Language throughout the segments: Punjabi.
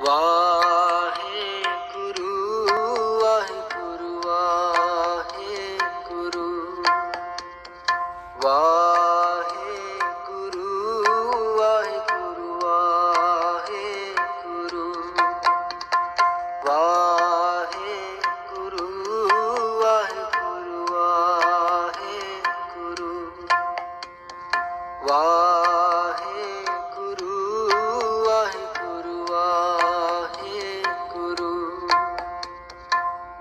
我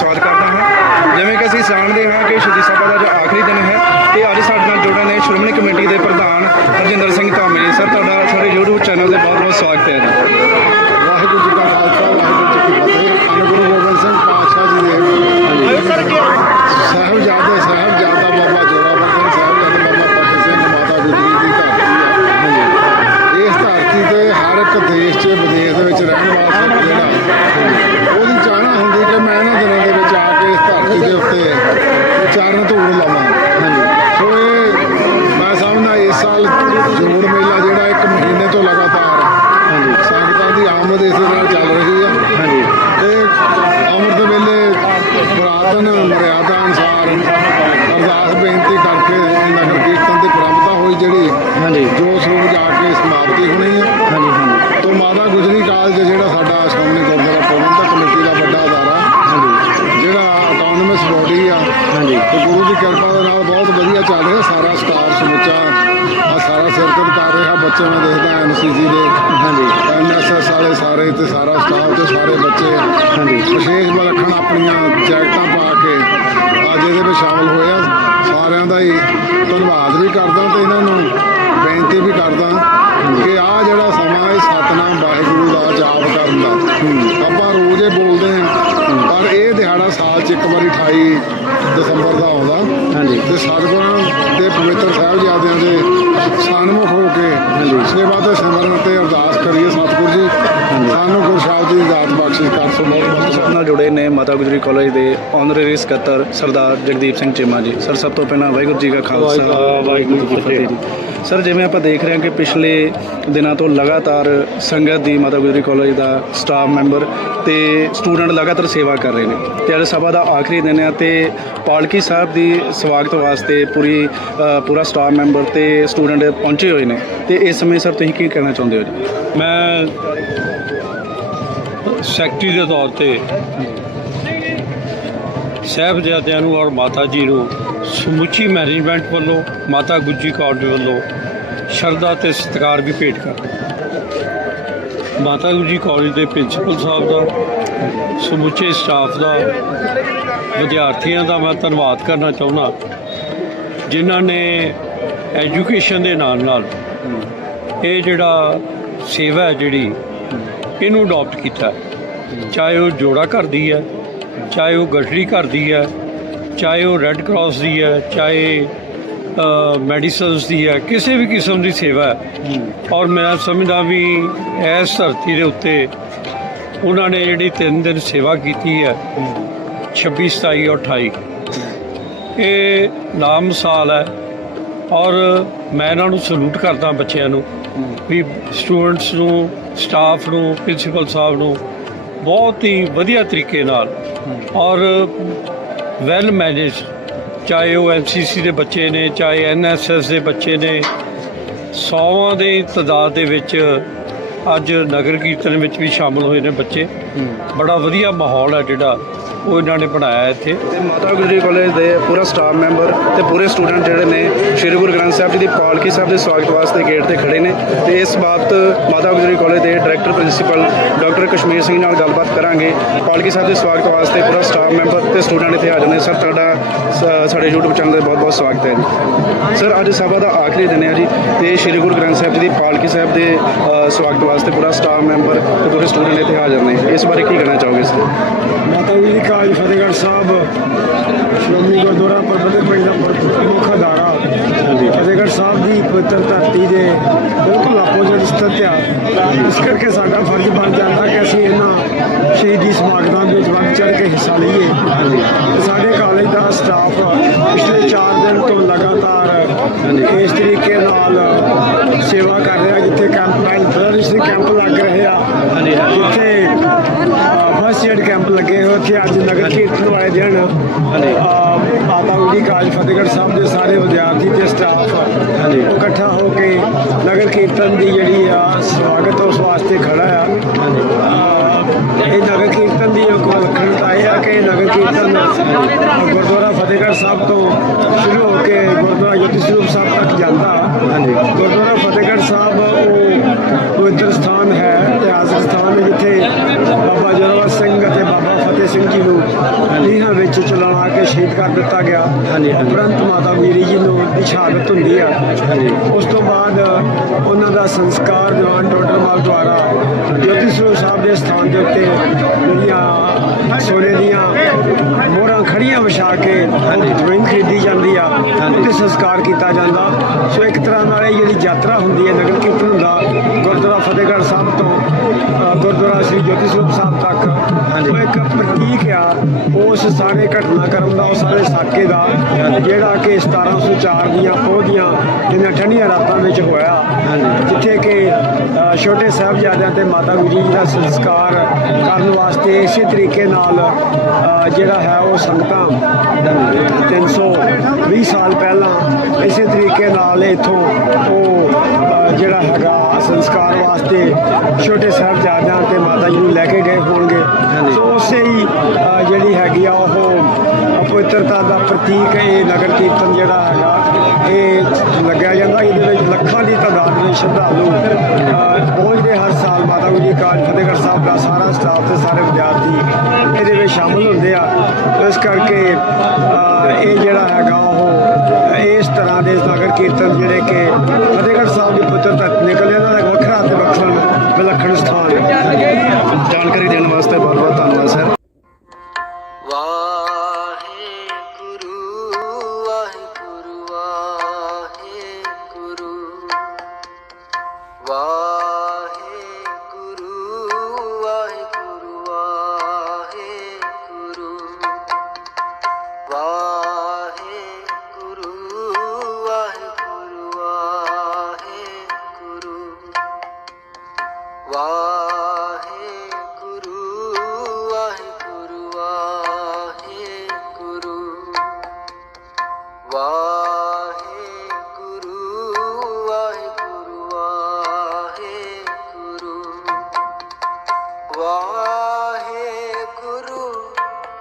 ਸਵਾਗਤ ਕਰਦਾ ਹਾਂ। ਜਿਵੇਂ ਕਿ ਅਸੀਂ ਜਾਣਦੇ ਹਾਂ ਕਿ ਸ਼ਹੀਦੀ ਸਭਾ ਦਾ ਜੋ ਆਖਰੀ ਦਿਨ ਹੈ ਤੇ ਅੱਜ ਸਾਡੇ ਨਾਲ ਜੁੜੇ ਨੇ ਸ਼੍ਰੋਮਣੀ ਕਮੇਟੀ ਦੇ ਪ੍ਰਧਾਨ ਹਰਜਿੰਦਰ ਸਿੰਘ ਧਾਮੀ। ਸਰ, ਤੁਹਾਡਾ ਸਾਡੇ YouTube ਚੈਨਲ ਤੇ ਬਹੁਤ ਬਹੁਤ ਸਵਾਗਤ ਹੈ ਸੰਗਤਾਂ ਇਸੇ ਨਾਲ ਚੱਲ ਰਹੀ ਹੈ। ਹਾਂਜੀ। ਤੇ ਅੰਮ੍ਰਿਤ ਵੇਲੇ ਪੁਰਾਤਨ ਮਰਿਆਦਾ ਅਨੁਸਾਰ ਅਰਦਾਸ ਬੇਨਤੀ ਕਰਕੇ ਨਗਰ ਕੀਰਤਨ ਦੀ ਪ੍ਰਾਪਤਾ ਹੋਈ ਜਿਹੜੀ ਹਾਂਜੀ। ਜੋ ਸਰੂਪ ਜਾ ਕੇ ਸਮਾਪਤੀ ਹੋਣੀ ਹੈ। ਹਾਂਜੀ ਹਾਂਜੀ। ਤੋਂ ਮਾਤਾ ਗੁਜਰੀ ਕਾਲਜ ਜਿਹੜਾ ਸਾਡਾ ਸ਼੍ਰੋਮਣੀ ਗੁਰਦੁਆਰਾ ਪ੍ਰਬੰਧਕ ਕਮੇਟੀ ਦਾ ਵੱਡਾ ਅਦਾਰਾ ਹਾਂਜੀ। ਜਿਹੜਾ ਆਟੋਨਮਸ ਬੋਡੀ ਆ ਹਾਂਜੀ। ਤੇ ਗੁਰੂ ਦੀ ਕਿਰਪਾ ਦੇ ਨਾਲ ਬਹੁਤ ਵਧੀਆ ਚੱਲ ਰਿਹਾ ਸਾਰਾ ਸਟਾਫ ਸਮੁੱਚਾ ਆ ਸਾਰਾ ਸਿਰਕਤ ਕਰ ਰਿਹਾ ਬੱਚੇ ਮੈਂ ਦੇਖਦਾ ਐਨਸੀਸੀ ਦੇ ਹਾਂਜੀ। ਐਨਐਸਐਸ ਵਾਲੇ ਸਾਰੇ ਤੇ ਸਾਰਾ ਸਟਾਫ ਤੇ ਸਾਰੇ ਬੱਚੇ ਹਾਂਜੀ। ਵਿਸ਼ੇਸ਼ ਵਿਲੱਖਣ ਆਪਣੀਆਂ ਜੈਕਟਾਂ ਪਾ ਕੇ ਅੱਜ ਇਹਦੇ ਵਿੱਚ ਸ਼ਾਮਲ ਹੋਏ ਆ। ਸਾਰਿਆਂ ਦਾ ਹੀ ਧੰਨਵਾਦ ਵੀ ਕਰਦਾ ਤੇ ਇਹਨਾਂ ਨੂੰ ਬੇਨਤੀ ਵੀ ਕਰਦਾ ਕਿ ਆ ਜਿਹੜਾ ਸਮਾਂ ਹੈ ਸਤਨਾਮ ਵਾਹਿਗੁਰੂ ਦਾ ਜਾਪ ਕਰਨ ਦਾ ਆਪਾਂ ਰੋਜ਼ ਇਹ ਬੋਲਦੇ ਹਾਂ ਪਰ ਇਹ ਦਿਹਾੜਾ ਸਾਲ 'ਚ ਇੱਕ ਵਾਰੀ 28 ਦਸੰਬਰ ਦਾ ਆਉਂਦਾ। ਹਾਂਜੀ। ਤੇ ਸਤਿਗੁਰਾਂ ਦੇ ਪਵਿੱਤਰ ਸਾਹਿਬਜ਼ਾਦਿਆਂ ਦੇ ਸਨਮੁਖ ਹੋ ਕੇ ਸੇਵਾ ਤੇ ਸਿਮਰਨ ਤੇ ਅਰਦਾਸ ਕਰੀਏ ਸਤਿਗੁਰ ਜੀ। ਸਾਨੂੰ ਗੁਰਸ਼ਾਬ ਦੀ ਦਾਤ ਬਖਸ਼ਿਸ਼ ਕਰ ਸੋ ਬਹੁਤ ਬਹੁਤ ਸਾਡੇ ਨਾਲ ਜੁੜੇ ਨੇ ਮਾਤਾ ਗੁਜਰੀ ਕਾਲਜ ਦੇ ਆਨਰੇਰੀ ਸਕੱਤਰ ਸਰਦਾਰ ਜਗਦੀਪ ਸਿੰਘ ਚੀਮਾ ਜੀ। ਸਰ ਸਭ ਤੋਂ ਪਹਿਲਾਂ ਵਾਹਿਗੁਰੂ ਜੀ ਕਾ ਖਾਲਸਾ। ਵਾਹਿਗੁਰੂ ਜੀ ਕੀ ਫਤਿਹ। ਜੀ ਸਰ ਜਿਵੇਂ ਆਪਾਂ ਦੇਖ ਰਹੇ ਹਾਂ ਕਿ ਪਿਛਲੇ ਦਿਨਾਂ ਤੋਂ ਲਗਾਤਾਰ ਸੰਗਤ ਦੀ ਮਾਤਾ ਗੁਜਰੀ ਕਾਲਜ ਦਾ ਸਟਾਫ ਮੈਂਬਰ ਤੇ ਸਟੂਡੈਂਟ ਲਗਾਤਾਰ ਸੇਵਾ ਕਰ ਰਹੇ ਨੇ। ਤੇ ਅੱਜ ਸਭਾ ਦਾ ਆਖਰੀ ਦਿਨ ਹੈ ਤੇ ਪਾਲਕੀ ਸਾਹਿਬ ਦੀ ਸਵਾਗਤ ਵਾਸਤੇ ਪੂਰੀ ਪੂਰਾ ਸਟਾਫ ਮੈਂਬਰ ਤੇ ਸਟੂਡੈਂਟ ਪਹੁੰਚੇ ਹੋਏ ਨੇ। ਤੇ ਇਸ ਸਮੇਂ ਸਰ, ਤੁਸੀਂ ਕੀ ਕਹਿਣਾ ਚਾਹੁੰਦੇ ਹੋ ਜੀ? ਮੈਂ ਸੈਕਟਰੀ ਦੇ ਤੌਰ ਤੇ ਸਾਹਿਬਜ਼ਾਦਿਆਂ ਨੂੰ ਔਰ ਮਾਤਾ ਜੀ ਨੂੰ ਸਮੁੱਚੀ ਮੈਨੇਜਮੈਂਟ ਵੱਲੋਂ, ਮਾਤਾ ਗੁੱਜੀ ਕਾਲਜ ਵੱਲੋਂ ਸ਼ਰਧਾ ਤੇ ਸਤਿਕਾਰ ਵੀ ਭੇਟ ਕਰਦਾ ਮਾਤਾ ਗੁੱਜੀ ਕਾਲਜ ਦੇ ਪ੍ਰਿੰਸੀਪਲ ਸਾਹਿਬ ਦਾ, ਸਮੁੱਚੇ ਸਟਾਫ ਦਾ, ਵਿਦਿਆਰਥੀਆਂ ਦਾ ਮੈਂ ਧੰਨਵਾਦ ਕਰਨਾ ਚਾਹੁੰਦਾ। ਜਿਨ੍ਹਾਂ ਨੇ ਐਜੂਕੇਸ਼ਨ ਦੇ ਨਾਲ ਨਾਲ ਇਹ ਜਿਹੜਾ ਸੇਵਾ ਹੈ ਜਿਹੜੀ, ਇਹਨੂੰ ਅਡਾਪਟ ਕੀਤਾ ਚਾਹੇ ਉਹ ਜੋੜਾ ਕਰਦੀ ਹੈ, ਚਾਹੇ ਉਹ ਗਠੜੀ ਕਰਦੀ ਹੈ, ਚਾਹੇ ਉਹ ਰੈੱਡ ਕਰਾਸ ਦੀ ਹੈ, ਚਾਹੇ ਮੈਡੀਸਨਸ ਦੀ ਹੈ, ਕਿਸੇ ਵੀ ਕਿਸਮ ਦੀ ਸੇਵਾ ਹੈ। ਔਰ ਮੈਂ ਸਮਝਦਾ ਵੀ ਇਸ ਧਰਤੀ ਦੇ ਉੱਤੇ ਉਹਨਾਂ ਨੇ ਜਿਹੜੀ ਤਿੰਨ ਦਿਨ ਸੇਵਾ ਕੀਤੀ ਹੈ 26 27 ਔਰ 28 ਇਹ ਨਾਮ ਸਾਲ ਹੈ। ਔਰ ਮੈਂ ਇਹਨਾਂ ਨੂੰ ਸਲੂਟ ਕਰਦਾ ਬੱਚਿਆਂ ਨੂੰ ਵੀ ਸਟੂਡੈਂਟਸ ਨੂੰ ਸਟਾਫ ਨੂੰ ਪ੍ਰਿੰਸੀਪਲ ਸਾਹਿਬ ਨੂੰ ਬਹੁਤ ਹੀ ਵਧੀਆ ਤਰੀਕੇ ਨਾਲ। ਔਰ ਵੈਲ ਮੈਨੇਜਡ ਚਾਹੇ ਉਹ ਐਮਸੀਸੀ ਦੇ ਬੱਚੇ ਨੇ ਚਾਹੇ ਐਨਐਸਐਸ ਦੇ ਬੱਚੇ ਨੇ ਸੌਵਾਂ ਦੇ ਤਦਾਦ ਦੇ ਵਿੱਚ ਅੱਜ ਨਗਰ ਕੀਰਤਨ ਵਿੱਚ ਵੀ ਸ਼ਾਮਲ ਹੋਏ ਨੇ ਬੱਚੇ। ਬੜਾ ਵਧੀਆ ਮਾਹੌਲ ਹੈ ਜਿਹੜਾ ਉਹ ਇਹਨਾਂ ਨੇ ਪੜਾਇਆ ਇੱਥੇ। ਤੇ ਮਾਤਾ ਗੁਜਰੀ ਕਾਲਜ ਦੇ ਪੂਰਾ ਸਟਾਫ ਮੈਂਬਰ ਤੇ ਪੂਰੇ ਸਟੂਡੈਂਟ ਜਿਹੜੇ ਨੇ ਸ਼੍ਰੀ ਗੁਰੂ ਗ੍ਰੰਥ ਸਾਹਿਬ ਜੀ ਦੀ ਪਾਲਕੀ ਸਾਹਿਬ ਦੇ ਸਵਾਗਤ ਵਾਸਤੇ ਗੇਟ ਤੇ ਖੜੇ ਨੇ। ਤੇ ਇਸ ਬਾਬਤ ਮਾਤਾ ਗੁਜਰੀ ਕਾਲਜ ਦੇ director principal doctor Kashmir Singh ਨਾਲ ਗੱਲਬਾਤ ਕਰਾਂਗੇ। ਪਾਲਕੀ ਸਾਹਿਬ ਦੇ ਸਵਾਗਤ ਵਾਸਤੇ ਪੂਰਾ ਸਟਾਫ ਮੈਂਬਰ ਤੇ ਸਟੂਡੈਂਟ ਇੱਥੇ ਹਾਜ਼ਰ ਨੇ। ਸਰ ਤੁਹਾਡਾ ਸ- ਸਾਡੇ YouTube ਚੈਨਲ ਤੇ ਬਹੁਤ-ਬਹੁਤ ਸਵਾਗਤ ਹੈ ਜੀ। ਸਰ ਅੱਜ ਸਭਾ ਦਾ ਆਖਰੀ ਦਿਨ ਹੈ ਜੀ ਤੇ ਸ਼੍ਰੀ ਗੁਰੂ ਗ੍ਰੰਥ ਸਾਹਿਬ ਜੀ ਦੀ ਪਾਲਕੀ ਸਾਹਿਬ ਦੇ ਸਵਾਗਤ ਵਾਸਤੇ ਪੂਰਾ ਸਟਾਫ ਮੈਂਬਰ ਤੇ ਪੂਰੇ ਸਟੂਡੈਂਟ ਇੱਥੇ ਹਾਜ਼ਰ ਨੇ। ਇਸ ਬਾਰੇ ਕੀ ਕਹਿਣਾ ਚਾਹੋਗੇ ਸਰ? ਮਾਤਾ ਜੀ ਦੀ ਕਾਜ ਫਤਿਹਗੜ੍ਹ ਸਾਹਿਬ ਸ਼੍ਰੋਮਣੀ ਗੁਰਦੁਆਰਾ ਪ੍ਰਬੰਧਕ ਦਾ ਪ੍ਰ- ਮੁੱਖ ਅਦਾਰਾ ਫਤਿਹਗੜ੍ਹ ਸਾਹਿਬ ਦੀ ਪਵਿੱਤਰ ਧਰਤੀ ਦੇ ਬਿਲਕੁਲ ਆਪੋਜ਼ਿਟ ਸਥਿਤ ਆ ਇਸ ਕਰਕੇ ਸਾਡਾ ਫਰਜ਼ ਬਣ ਜਾਂਦਾ ਕਿ ਅਸੀਂ ਇਹਨਾਂ ਸ਼ਹੀਦੀ ਸਮਾਗਮਾਂ ਵਿੱਚ ਵੱਧ ਚੜ੍ਹ ਕੇ ਹਿੱਸਾ ਲਈਏ ਸਾਡੇ ਕਾਲਜ ਦਾ ਸਟਾਫ ਪਿਛਲੇ 4 ਦਿਨ ਤੋਂ ਲਗਾਤਾਰ ਇਸ ਤਰੀਕੇ ਨਾਲ ਸੇਵਾ ਕਰ ਰਿਹਾ ਜਿੱਥੇ ਕੈਂਪ ਬ੍ਰਦਰਸ ਦੇ ਕੈਂਪ ਲੱਗ ਰਹੇ ਏਡ ਕੈਂਪ ਲੱਗੇ ਹੋਏ ਉੱਥੇ ਅੱਜ ਨਗਰ ਕੀਰਤਨ ਵਾਲੇ ਦਿਨ ਮਾਤਾ ਗੁਜਰੀ ਕਾਜ ਫਤਿਹਗੜ੍ਹ ਸਾਹਿਬ ਦੇ ਸਾਰੇ ਵਿਦਿਆਰਥੀ ਤੇ ਸਟਾਫ ਇਕੱਠਾ ਹੋ ਕੇ ਨਗਰ ਕੀਰਤਨ ਦੀ ਜਿਹੜੀ ਆ ਸਵਾਗਤ ਉਸ ਵਾਸਤੇ ਖੜਾ ਆ। ਇਹ ਨਗਰ ਕੀਰਤਨ ਦੀ ਇੱਕ ਵਿਲੱਖਣਤਾ ਇਹ ਆ ਕਿ ਨਗਰ ਕੀਰਤਨ ਗੁਰਦੁਆਰਾ ਫਤਿਹਗੜ੍ਹ ਸਾਹਿਬ ਤੋਂ ਸ਼ੁਰੂ ਹੋ ਕੇ ਗੁਰਦੁਆਰਾ ਜੋਤੀ ਸਰੂਪ ਸਾਹਿਬ ਤੱਕ ਜਾਂਦਾ। ਗੁਰਦੁਆਰਾ ਫਤਿਹਗੜ੍ਹ ਸਾਹਿਬ ਉਹ ਪਵਿੱਤਰ ਸਥਾਨ ਹੈ ਇਤਿਹਾਸਕ ਸਥਾਨ ਹੈ ਜਿੱਥੇ ਬਾਬਾ ਜੋਰਾਵਰ ਸਿੰਘ ਅਤੇ ਬਾਬਾ ਫਤਿਹ ਸਿੰਘ ਜੀ ਨੂੰ ਨੀਹਾਂ ਵਿੱਚ ਚਲਾਉਣਾ ਕੇ ਸ਼ਹੀਦ ਕਰ ਦਿੱਤਾ ਗਿਆ। ਉਪਰੰਤ ਮਾਤਾ ਮੀਰੀ ਜੀ ਨੂੰ ਦੀ ਸ਼ਹਾਦਤ ਹੁੰਦੀ ਆ। ਉਸ ਤੋਂ ਬਾਅਦ ਉਹਨਾਂ ਦਾ ਸੰਸਕਾਰ ਦੀਵਾਨ ਟੋਡਰ ਮਾਲ ਦੁਆਰਾ ਜੋਤੀ ਸਰੂਪ ਸਾਹਿਬ ਦੇ ਸਥਾਨ ਦੇ ਉੱਤੇ ਜਿਹੜੀਆਂ ਸੋਨੇ ਦੀਆਂ ਮੋਹਰਾਂ ਖੜੀਆਂ ਵਿਛਾ ਕੇ ਜ਼ਮੀਨ ਖਰੀਦੀ ਜਾਂਦੀ ਆ ਉੱਥੇ ਸੰਸਕਾਰ ਕੀਤਾ ਜਾਂਦਾ। ਸੋ ਇੱਕ ਤਰ੍ਹਾਂ ਨਾਲ ਇਹ ਜਿਹੜੀ ਯਾਤਰਾ ਹੁੰਦੀ ਹੈ ਨਗਰ ਕੀਰਤਨ ਹੁੰਦਾ ਗੁਰਦੁਆਰਾ ਫਤਿਹਗੜ੍ਹ ਸਾਹਿਬ ਤੋਂ ਗੁਰਦੁਆਰਾ ਸ੍ਰੀ ਜੋਤੀ ਸਰੂਪ ਉਹ ਇੱਕ ਪ੍ਰਤੀਕ ਆ ਉਸ ਸਾਰੇ ਘਟਨਾਕ੍ਰਮ ਦਾ ਉਸ ਸਾਰੇ ਸਾਕੇ ਦਾ ਜਿਹੜਾ ਕਿ 1704 ਦੀਆਂ ਦੀਆਂ ਇਹਨਾਂ ਠੰਡੀਆਂ ਰਾਤਾਂ ਵਿੱਚ ਹੋਇਆ। ਜਿੱਥੇ ਕਿ ਛੋਟੇ ਸਾਹਿਬਜ਼ਾਦਿਆਂ ਤੇ ਮਾਤਾ ਗੁਜਰੀ ਜੀ ਦਾ ਸੰਸਕਾਰ ਕਰਨ ਵਾਸਤੇ ਇਸੇ ਤਰੀਕੇ ਨਾਲ ਜਿਹੜਾ ਹੈ ਉਹ ਸੰਗਤਾਂ 320 ਸਾਲ ਪਹਿਲਾਂ ਇਸੇ ਤਰੀਕੇ ਨਾਲ ਇੱਥੋਂ ਉਹ ਸੰਸਕਾਰ ਵਾਸਤੇ ਛੋਟੇ ਸਾਹਿਬਜ਼ਾਦਿਆਂ ਤੇ ਮਾਤਾ ਜੀ ਨੂੰ ਲੈ ਕੇ ਗਏ ਹੋਣਗੇ। ਸੋ ਉਸੇ ਹੀ ਜਿਹੜੀ ਹੈਗੀ ਆ ਉਹ ਪਵਿੱਤਰਤਾ ਦਾ ਪ੍ਰਤੀਕ ਇਹ ਨਗਰ ਕੀਰਤਨ ਜਿਹੜਾ ਹੈਗਾ ਇਹ ਲੱਗਿਆ ਜਾਂਦਾ। ਇਹਦੇ ਵਿੱਚ ਲੱਖਾਂ ਦੀ ਤਾਦਾਦ ਵਿੱਚ ਸ਼ਰਧਾਲੂ ਪਹੁੰਚਦੇ ਹਰ ਸਾਲ। ਮਾਤਾ ਗੁਜਰੀ ਕਾਲਜ ਫਤਿਹਗੜ੍ਹ ਸਾਹਿਬ ਦਾ ਸਾਰਾ ਸਟਾਫ ਤੇ ਸਾਰੇ ਵਿਦਿਆਰਥੀ ਇਹਦੇ ਵਿੱਚ ਸ਼ਾਮਲ ਹੁੰਦੇ ਆ। ਇਸ ਕਰਕੇ ਇਹ ਜਿਹੜਾ ਹੈਗਾ ਉਹ ਇਸ ਤਰ੍ਹਾਂ ਦੇ ਨਗਰ ਕੀਰਤਨ ਜਿਹੜੇ ਕਿ ਫਤਿਹਗੜ੍ਹ ਸਾਹਿਬ ਦੀ ਪੁੱਤਰ